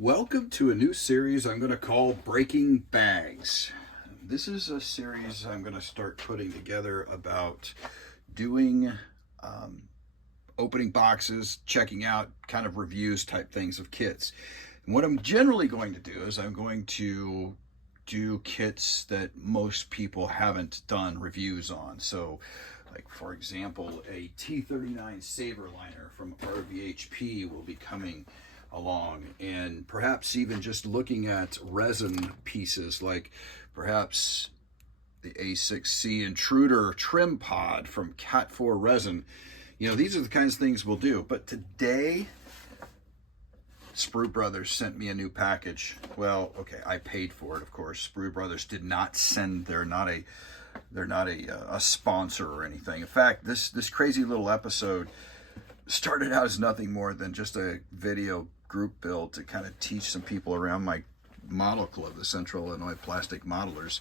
Welcome to a new series I'm going to call Breaking Bags. This is a series I'm going to start putting together about doing opening boxes, checking out kind of reviews type things of kits. And what I'm generally going to do is I'm going to do kits that most people haven't done reviews on. So like for example, a T39 Saberliner from RVHP will be coming along, and perhaps even just looking at resin pieces like perhaps the A-10C Intruder trim pod from Cat 4 resin. You know, these are the kinds of things we'll do. But today, Sprue Brothers sent me a new package. Well, okay, I paid for it, of course. Sprue Brothers did not send, they're not a sponsor or anything. In fact, this crazy little episode started out as nothing more than just a video group build to kind of teach some people around my model club, the Central Illinois Plastic Modelers,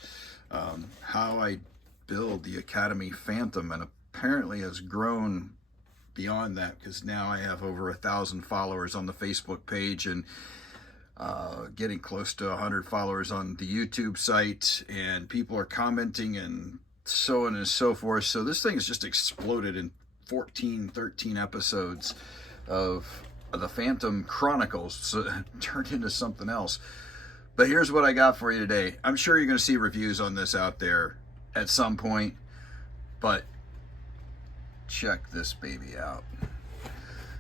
how I build the Academy Phantom, and apparently has grown beyond that because now I have over 1,000 followers on the Facebook page and getting close to 100 followers on the YouTube site, and people are commenting and so on and so forth. So this thing has just exploded in 13 episodes of the Phantom Chronicles, so turned into something else. But here's what I got for you today. I'm sure you're going to see reviews on this out there at some point, but check this baby out.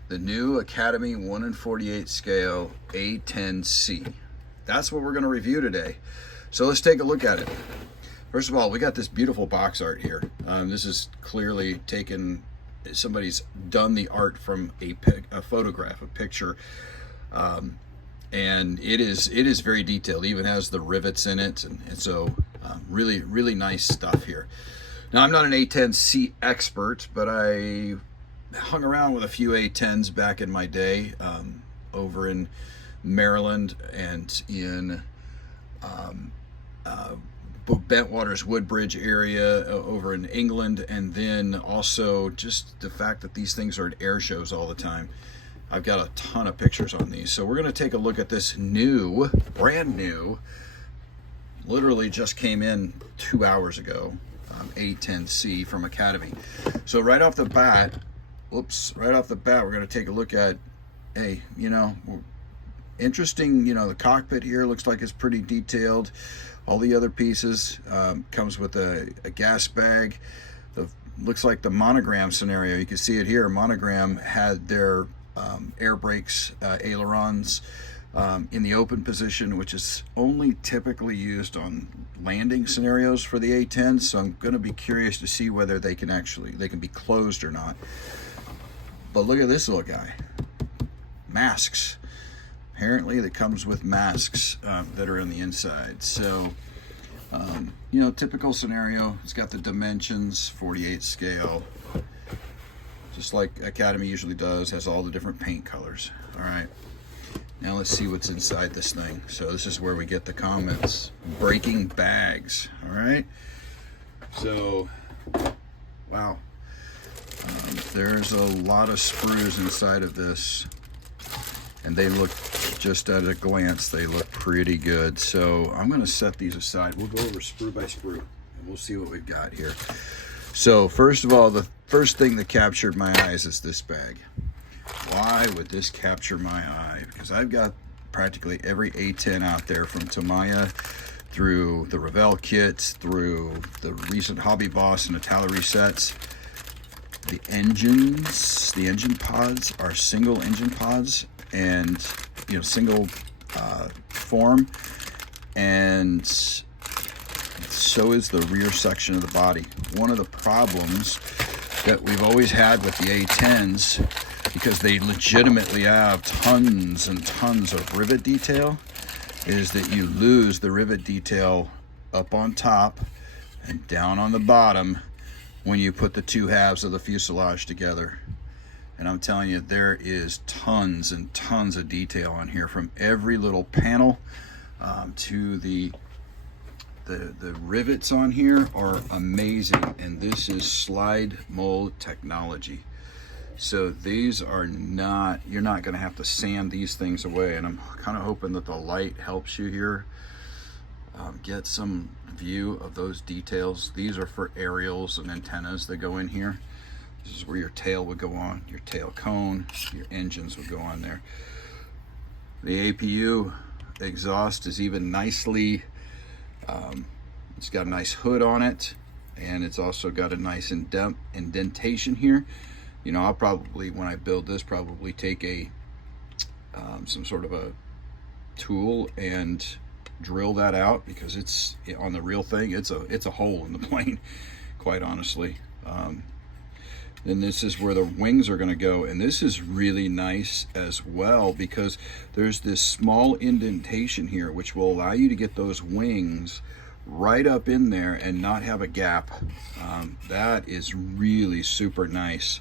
The new Academy 1/48 scale A-10C. That's what we're going to review today. So let's take a look at it. First of all, we got this beautiful box art here. This is clearly taken, somebody's done the art from a photograph, a picture, and it is very detailed. It even has the rivets in it, and so really nice stuff here. Now, I'm not an A-10C expert, but I hung around with a few A-10s back in my day, over in Maryland and in Bentwaters Woodbridge area over in England, and then also just the fact that these things are at air shows all the time. I've got a ton of pictures on these. So we're going to take a look at this new, brand new, literally just came in 2 hours ago, A-10C from Academy. So right off the bat, we're going to take a look at, hey, you know, interesting, you know, the cockpit here looks like it's pretty detailed. All the other pieces comes with a gas bag. Looks like the monogram scenario. You can see it here. Monogram had their air brakes, ailerons in the open position, which is only typically used on landing scenarios for the A-10. So I'm going to be curious to see whether they can be closed or not. But look at this little guy. Masks. Apparently that comes with masks that are on the inside. So, you know, typical scenario. It's got the dimensions, 48 scale, just like Academy usually does, has all the different paint colors. All right, now let's see what's inside this thing. So this is where we get the comments. Breaking bags, all right? So, wow. There's a lot of sprues inside of this, and they look, just at a glance, they look pretty good. So I'm going to set these aside. We'll go over sprue by sprue, and we'll see what we've got here. So first of all, the first thing that captured my eyes is this bag. Why would this capture my eye? Because I've got practically every A-10 out there, from Tamiya through the Revell kits, through the recent Hobby Boss and Italo resets. The engine pods are single engine pods, and you know, single form, and so is the rear section of the body. One of the problems that we've always had with the A-10s, because they legitimately have tons and tons of rivet detail, is that you lose the rivet detail up on top and down on the bottom when you put the two halves of the fuselage together. And I'm telling you, there is tons and tons of detail on here, from every little panel to the rivets on here are amazing. And this is slide mold technology. So these are not, you're not going to have to sand these things away, and I'm kind of hoping that the light helps you here get some view of those details. These are for aerials and antennas that go in here. This is where your tail would go on, your tail cone, your engines would go on there. The APU exhaust is even nicely, it's got a nice hood on it, and it's also got a nice indentation here. You know, I'll probably, when I build this, probably take a some sort of a tool and drill that out, because it's, on the real thing, it's a hole in the plane, quite honestly. Then this is where the wings are going to go, and this is really nice as well, because there's this small indentation here which will allow you to get those wings right up in there and not have a gap. That is really super nice.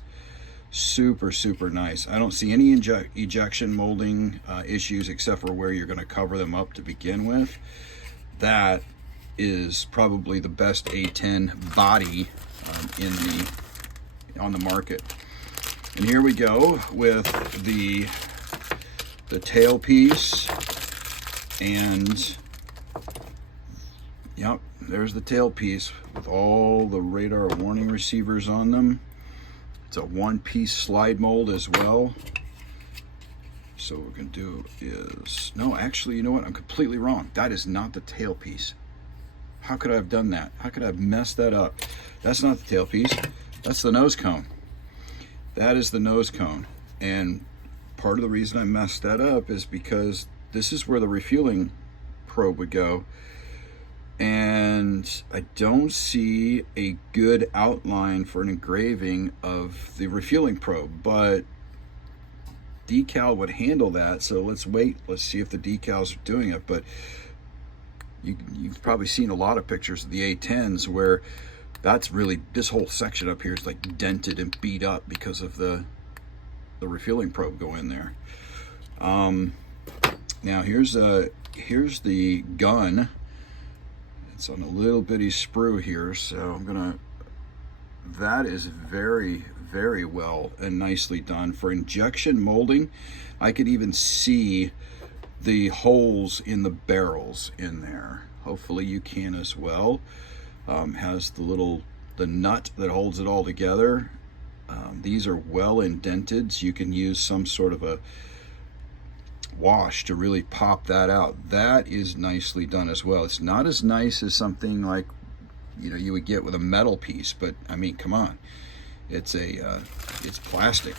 Super nice. I don't see any ejection molding issues, except for where you're going to cover them up to begin with. That is probably the best A-10 body on the market. And here we go with the tailpiece, and yep, there's the tailpiece with all the radar warning receivers on them. It's a one-piece slide mold as well. So what we're going to do is, no, actually, you know what? I'm completely wrong. That is not the tailpiece. How could I have done that? How could I have messed that up? That's not the tailpiece. That's the nose cone. That is the nose cone. And part of the reason I messed that up is because this is where the refueling probe would go. And I don't see a good outline for an engraving of the refueling probe, but decal would handle that. So let's wait. Let's see if the decals are doing it. But you've probably seen a lot of pictures of the A-10s where that's really, this whole section up here is like dented and beat up because of the refueling probe going there. Now here's the gun. It's on a little bitty sprue here, so that is very well and nicely done. For injection molding, I could even see the holes in the barrels in there. Hopefully you can as well. Has the nut that holds it all together. These are well indented, so you can use some sort of a wash to really pop that out. That is nicely done as well. It's not as nice as something like, you know, you would get with a metal piece, but I mean, come on, it's plastic,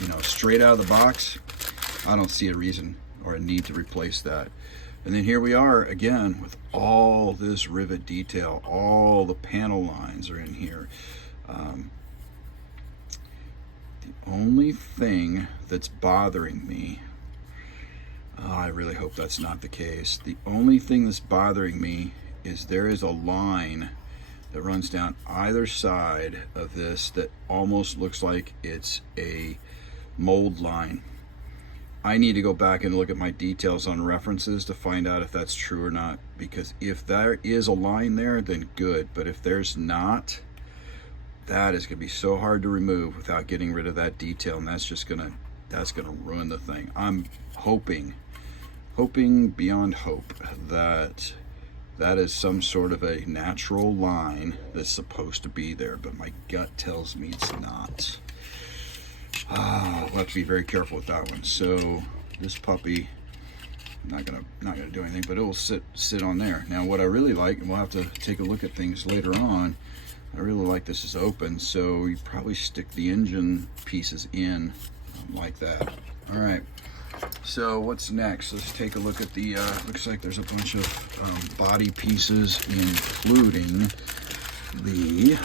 you know, straight out of the box. I don't see a reason or a need to replace that. And then here we are again with all this rivet detail. All the panel lines are in here. The only thing that's bothering me, I really hope that's not the case. The only thing that's bothering me is there is a line that runs down either side of this that almost looks like it's a mold line. I need to go back and look at my details on references to find out if that's true or not, because if there is a line there, then good. But if there's not, that is going to be so hard to remove without getting rid of that detail, and that's gonna ruin the thing. I'm hoping beyond hope that that is some sort of a natural line that's supposed to be there, but my gut tells me it's not. We'll have to be very careful with that one. So this puppy, not gonna do anything, but it will sit on there. Now what I really like, and we'll have to take a look at things later on, I really like this is open, so you probably stick the engine pieces in like that. All right, so what's next? Let's take a look at the, looks like there's a bunch of body pieces, including the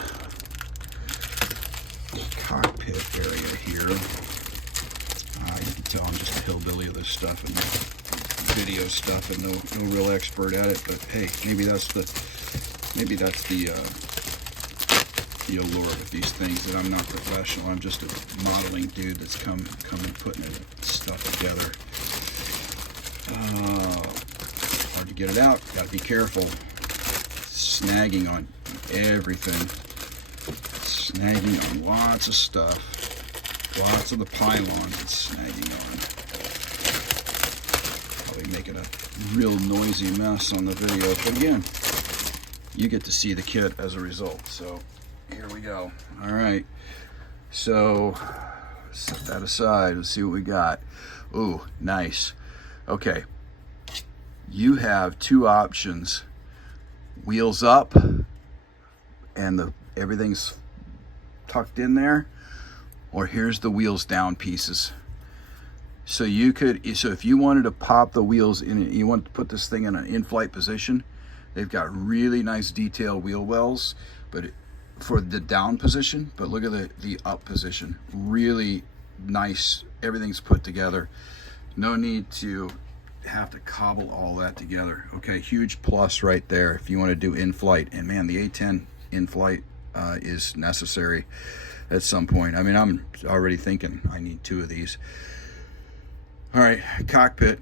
cockpit area here. You can tell I'm just a hillbilly of this stuff and video stuff, and no real expert at it, but hey, maybe that's the allure with these things, that I'm not professional. I'm just a modeling dude that's come and putting stuff together. Hard to get it out. Got to be careful. Snagging on everything. Snagging on lots of stuff. Lots of the pylons it's snagging on. Probably making a real noisy mess on the video, but again, you get to see the kit as a result. So here we go. All right, so set that aside. Let's see what we got. Ooh, nice. Okay, you have two options: wheels up and everything's tucked in there, or here's the wheels down pieces. So you could, so if you wanted to pop the wheels in, you want to put this thing in an in-flight position, they've got really nice detail wheel wells, but for the down position, but look at the up position. Really nice, everything's put together. No need to have to cobble all that together. Okay, huge plus right there if you want to do in-flight. And man, the A-10 in-flight is necessary at some point. I mean, I'm already thinking I need two of these. All right, cockpit,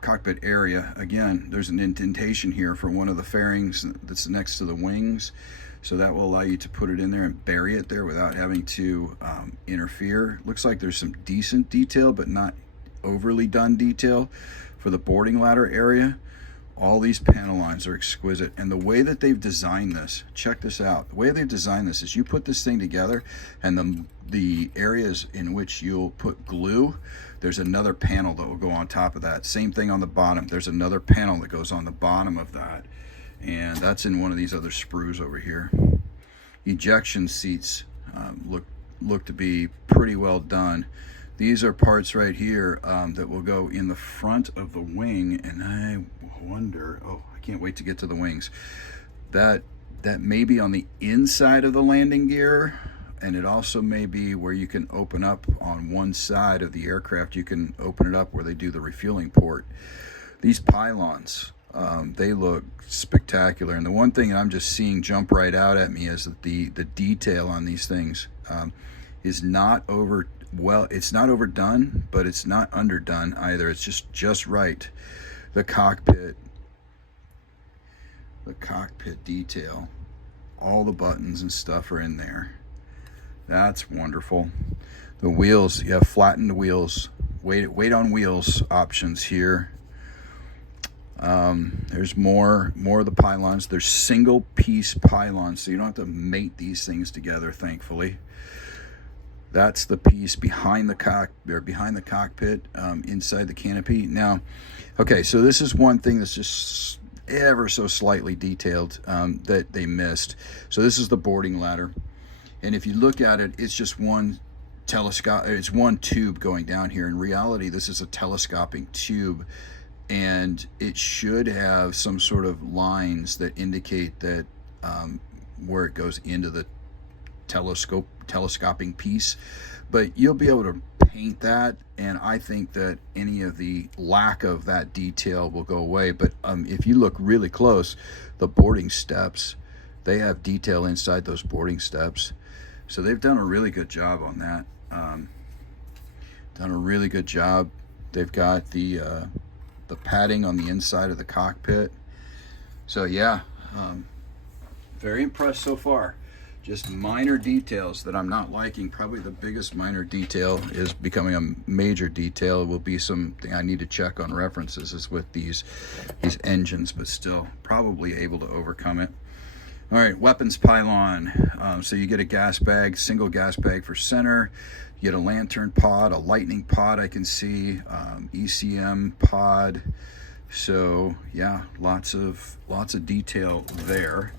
cockpit area. Again, there's an indentation here for one of the fairings that's next to the wings, so that will allow you to put it in there and bury it there without having to interfere. Looks like there's some decent detail, but not overly done detail for the boarding ladder area. All these panel lines are exquisite, and the way that they've designed this, check this out. The way they've designed this is you put this thing together, and the areas in which you'll put glue, there's another panel that will go on top of that. Same thing on the bottom. There's another panel that goes on the bottom of that, and that's in one of these other sprues over here. Ejection seats look to be pretty well done. These are parts right here that will go in the front of the wing, and I wonder, oh, I can't wait to get to the wings. That may be on the inside of the landing gear, and it also may be where you can open up on one side of the aircraft. You can open it up where they do the refueling port. These pylons, they look spectacular, and the one thing that I'm just seeing jump right out at me is that the detail on these things is not it's not overdone, but it's not underdone either. It's just right. The cockpit detail, all the buttons and stuff are in there. That's wonderful. The wheels, you have flattened wheels, weight on wheels options here. There's more of the pylons. There's single piece pylons, so you don't have to mate these things together, thankfully. That's the piece behind the cockpit, inside the canopy. Now, okay, so this is one thing that's just ever so slightly detailed that they missed. So this is the boarding ladder, and if you look at it, it's just one it's one tube going down here. In reality, this is a telescoping tube, and it should have some sort of lines that indicate that where it goes into the telescoping piece, but you'll be able to paint that, and I think that any of the lack of that detail will go away. But if you look really close, the boarding steps, they have detail inside those boarding steps, so they've done a really good job on that. Done a really good job. They've got the padding on the inside of the cockpit. So yeah, very impressed so far. Just minor details that I'm not liking. Probably the biggest minor detail is becoming a major detail. It will be something I need to check on references is with these engines, but still probably able to overcome it. All right, weapons pylon. So you get a gas bag, single gas bag for center. You get a lantern pod, a lightning pod I can see, ECM pod. So yeah, lots of detail there.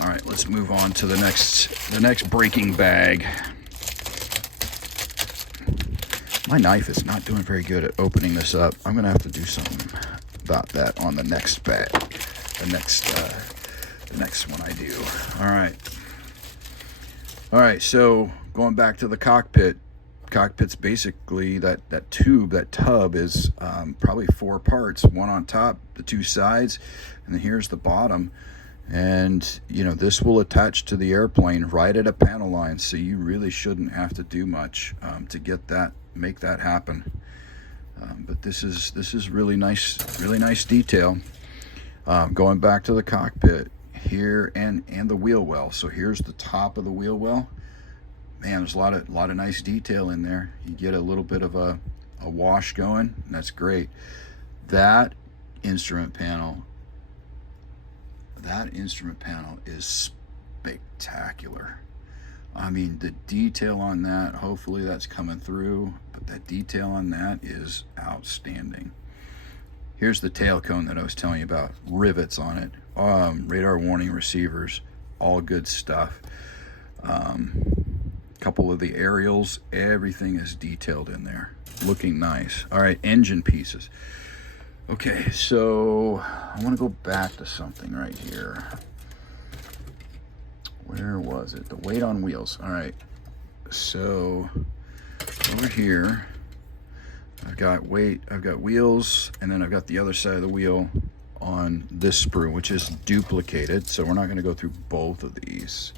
All right, let's move on to the next breaking bag. My knife is not doing very good at opening this up. I'm gonna have to do something about that on the next bag, the next one I do. All right, so going back to the cockpit's basically that tub is probably 4 parts, one on top, the 2 sides, and then here's the bottom. And you know, this will attach to the airplane right at a panel line, so you really shouldn't have to do much to make that happen. But this is really nice detail. Going back to the cockpit here, and the wheel well. So here's the top of the wheel well. man, there's a lot of nice detail in there. You get a little bit of a wash going, and that's great. That instrument panel is spectacular. I mean, the detail on that, hopefully that's coming through, but that detail on that is outstanding. Here's the tail cone that I was telling you about. Rivets on it, radar warning receivers, all good stuff. Couple of the aerials, everything is detailed in there, looking nice. All right, engine pieces. Okay, so I want to go back to something right here. Where was it? The weight on wheels. All right, so over here I've got weight, I've got wheels, and then I've got the other side of the wheel on this sprue, which is duplicated, so we're not going to go through both of these.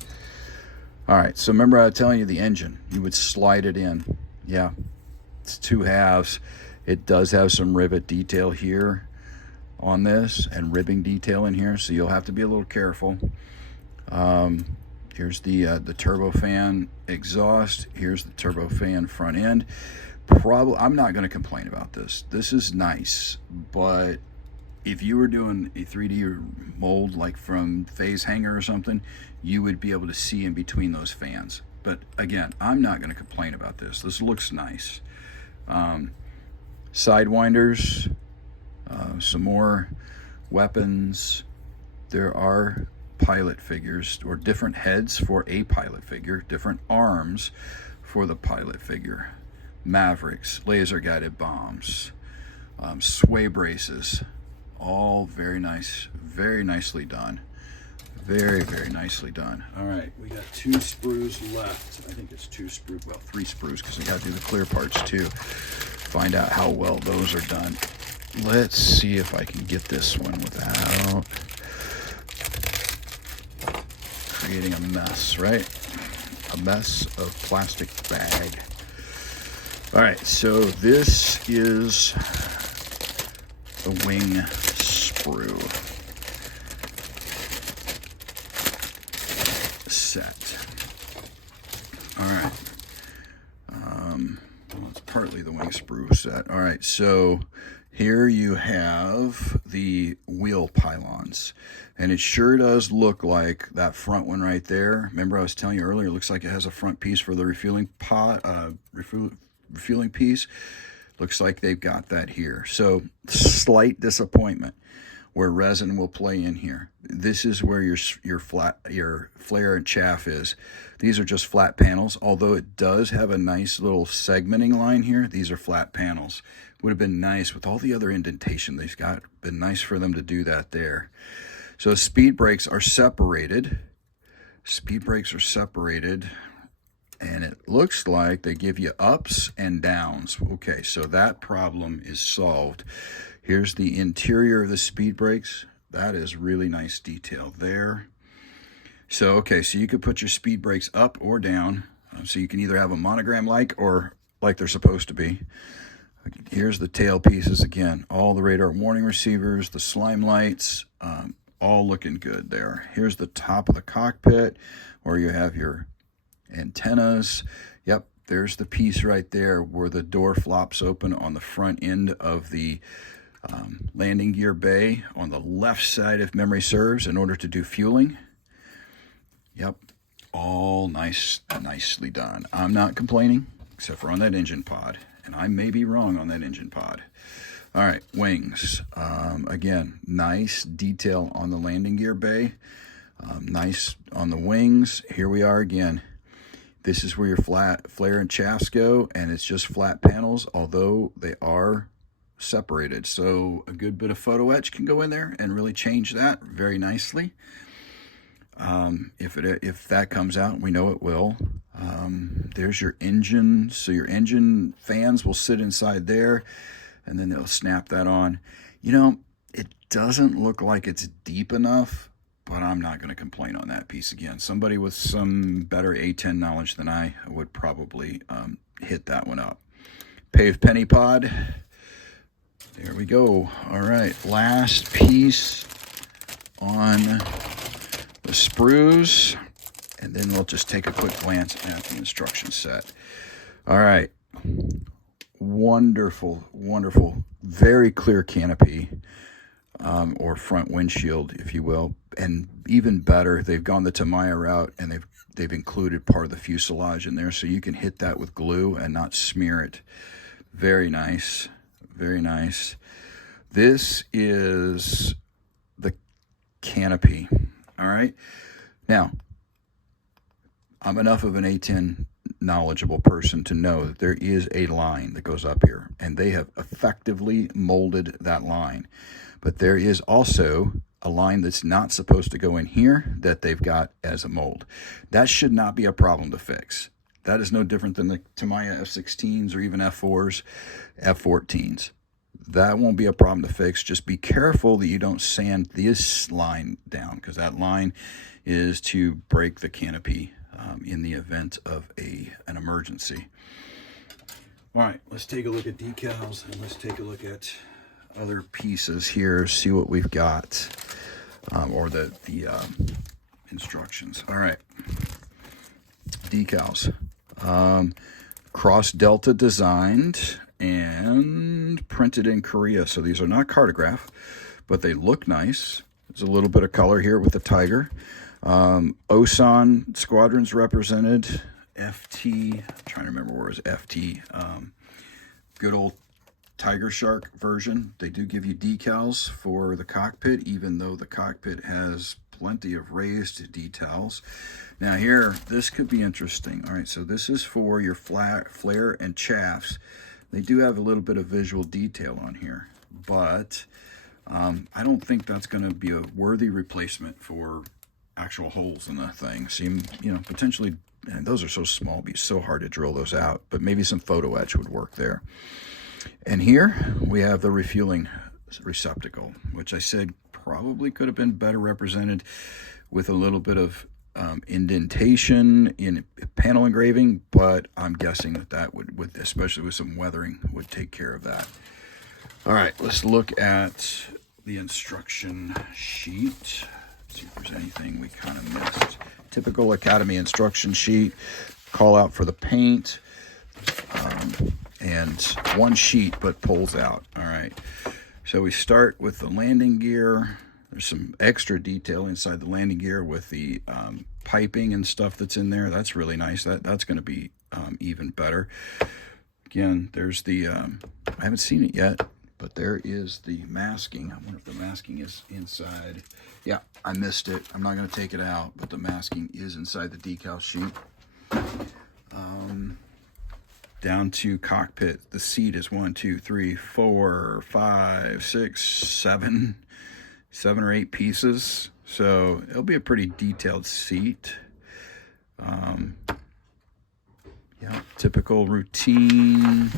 All right, so remember I was telling you the engine, you would slide it in. Yeah, it's 2 halves. It does have some rivet detail here on this and ribbing detail in here, so you'll have to be a little careful. Here's the turbofan exhaust. Here's the turbofan front end. I'm not going to complain about this. This is nice, but if you were doing a 3D mold like from Phase Hanger or something, you would be able to see in between those fans. But again, I'm not going to complain about this. This looks nice. Sidewinders, some more weapons. There are pilot figures, or different heads for a pilot figure, different arms for the pilot figure. Mavericks, laser guided bombs, sway braces, all very nice, very nicely done. Very, very nicely done. All right, we got 2 sprues left. I think it's 2 sprues, well, 3 sprues, because we got to do the clear parts too. Find out how well those are done. Let's see if I can get this one without creating a mess, right? A mess of plastic bag. All right, so this is the wing sprue set. All right. Well, it's partly the wing sprue set. All right, so here you have the wheel pylons, and it sure does look like that front one right there. Remember I was telling you earlier, it looks like it has a front piece for the refueling refueling piece. Looks like they've got that here. So slight disappointment where resin will play in here. This is where your flare and chaff is. These are just flat panels, although it does have a nice little segmenting line here. These are flat panels. Would have been nice with all the other indentation they've got. Been nice for them to do that there. So speed brakes are separated. Speed brakes are separated, and it looks like they give you ups and downs. Okay, so that problem is solved. Here's the interior of the speed brakes. That is really nice detail there. So, okay, so you could put your speed brakes up or down. So you can either have a monogram or like they're supposed to be. Here's the tail pieces again. All the radar warning receivers, the slime lights, all looking good there. Here's the top of the cockpit where you have your antennas. Yep, there's the piece right there where the door flops open on the front end of the landing gear bay on the left side, if memory serves, in order to do fueling. Yep, all nicely done. I'm not complaining, except for on that engine pod, and I may be wrong on that engine pod. All right, wings. Again, nice detail on the landing gear bay. Nice on the wings. Here we are again. This is where your flare and chaffs go, and it's just flat panels, although they are separated. So a good bit of photo etch can go in there and really change that very nicely. If that comes out, we know it will. There's your engine. So your engine fans will sit inside there, and then they'll snap that on. You know, it doesn't look like it's deep enough, but I'm not going to complain on that piece again. Somebody with some better A10 knowledge than I would probably hit that one up. Paved penny pod. There we go. All right, last piece on the sprues, and then we'll just take a quick glance at the instruction set. All right. Wonderful, wonderful, very clear canopy, or front windshield, if you will. And even better, they've gone the Tamiya route, and they've included part of the fuselage in there, so you can hit that with glue and not smear it. Very nice, very nice. This is the canopy. All right. Now, I'm enough of an A-10 knowledgeable person to know that there is a line that goes up here, and they have effectively molded that line. But there is also a line that's not supposed to go in here that they've got as a mold. That should not be a problem to fix. That is no different than the Tamiya F-16s or even F-4s, F-14s. That won't be a problem to fix. Just be careful that you don't sand this line down, because that line is to break the canopy in the event of an emergency. All right, let's take a look at decals, and let's take a look at other pieces here, see what we've got, or the instructions. All right, decals. Cross Delta designed and printed in Korea. So these are not cartograph, but they look nice. There's a little bit of color here with the tiger. Osan squadrons represented. FT, I'm trying to remember where it was FT. Good old Tiger Shark version. They do give you decals for the cockpit, even though the cockpit has plenty of raised details. Now here, this could be interesting. All right, so this is for your flare and shafts. They do have a little bit of visual detail on here, but I don't think that's going to be a worthy replacement for actual holes in the thing. Seem, potentially, and those are so small, it'd be so hard to drill those out, but maybe some photo etch would work there. And here we have the refueling receptacle, which I said probably could have been better represented with a little bit of indentation in panel engraving, but I'm guessing that would, especially with some weathering, would take care of that. All right, let's look at the instruction sheet. See if there's anything we kind of missed. Typical Academy instruction sheet. Call out for the paint. And one sheet, but pulls out. All right. So we start with the landing gear. There's some extra detail inside the landing gear with the piping and stuff that's in there. That's really nice. That's going to be even better. Again, there's the, I haven't seen it yet, but there is the masking. I wonder if the masking is inside. Yeah, I missed it. I'm not going to take it out, but the masking is inside the decal sheet. Down to cockpit, the seat is 1, 2, 3, 4, 5, 6, 7 or 8 pieces. So it'll be a pretty detailed seat. Yeah, typical routine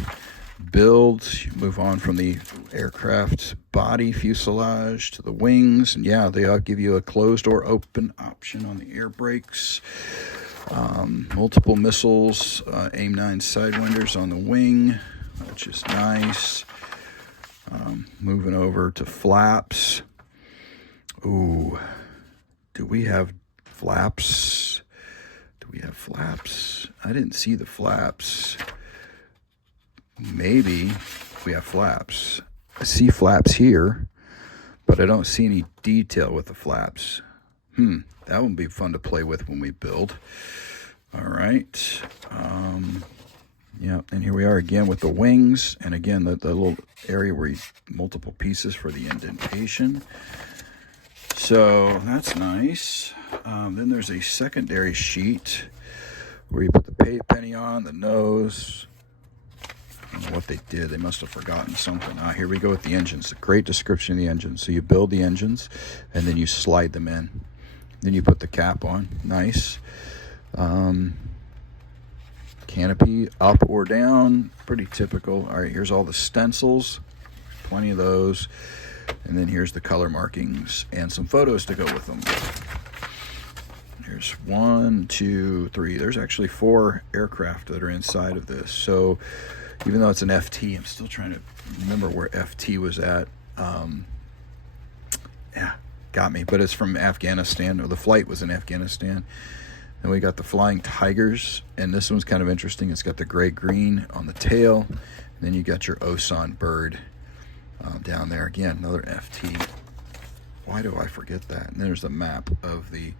build. You move on from the aircraft body fuselage to the wings, and yeah, they'll give you a closed or open option on the air brakes. Multiple missiles, AIM-9 sidewinders on the wing, which is nice. Moving over to flaps. Ooh, do we have flaps? Do we have flaps? I didn't see the flaps. Maybe we have flaps. I see flaps here, but I don't see any detail with the flaps. That would be fun to play with when we build. All right. Yeah, and here we are again with the wings, and again the little area where you multiple pieces for the indentation. So that's nice. Then there's a secondary sheet where you put the penny on, the nose. I don't know what they did. They must have forgotten something. Here we go with the engines. A great description of the engines. So you build the engines, and then you slide them in. Then you put the cap on. Nice. Canopy up or down. Pretty typical. All right, here's all the stencils. Plenty of those. And then here's the color markings and some photos to go with them. Here's 1, 2, 3. There's actually 4 aircraft that are inside of this. So even though it's an FT, I'm still trying to remember where FT was at. Yeah, got me. But it's from Afghanistan, or the flight was in Afghanistan. Then we got the Flying Tigers, and this one's kind of interesting. It's got the gray-green on the tail. And then you got your Osan bird down there. Again, another FT. Why do I forget that? And there's the map of the...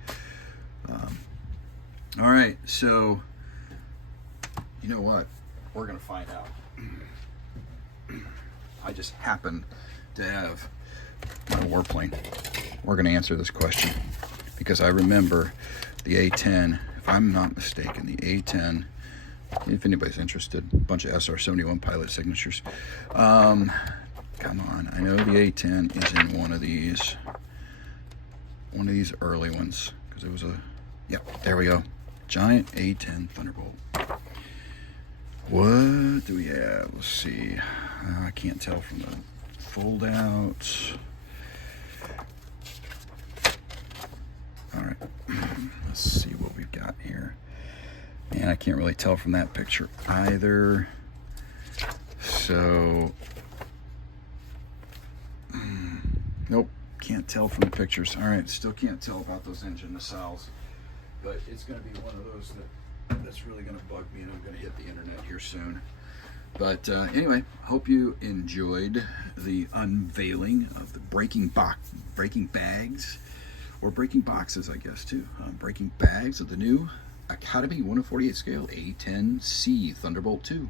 all right, so you know what? We're going to find out. I just happen to have my warplane. We're going to answer this question because I remember the A-10, if I'm not mistaken, the A-10, if anybody's interested, a bunch of SR-71 pilot signatures. Come on, I know the A-10 is in one of these early ones, because it was a, yep, there we go. Giant A-10 Thunderbolt. What do we have? Let's see. I can't tell from the fold outs. All right, let's see what we've got here. And I can't really tell from that picture either. So, nope, can't tell from the pictures. All right, still can't tell about those engine nacelles. But it's going to be one of those that's really going to bug me, and I'm going to hit the internet here soon. But anyway, hope you enjoyed the unveiling of the breaking bags, or breaking boxes, I guess, too. Breaking bags of the new Academy 1/48 scale A-10C Thunderbolt 2.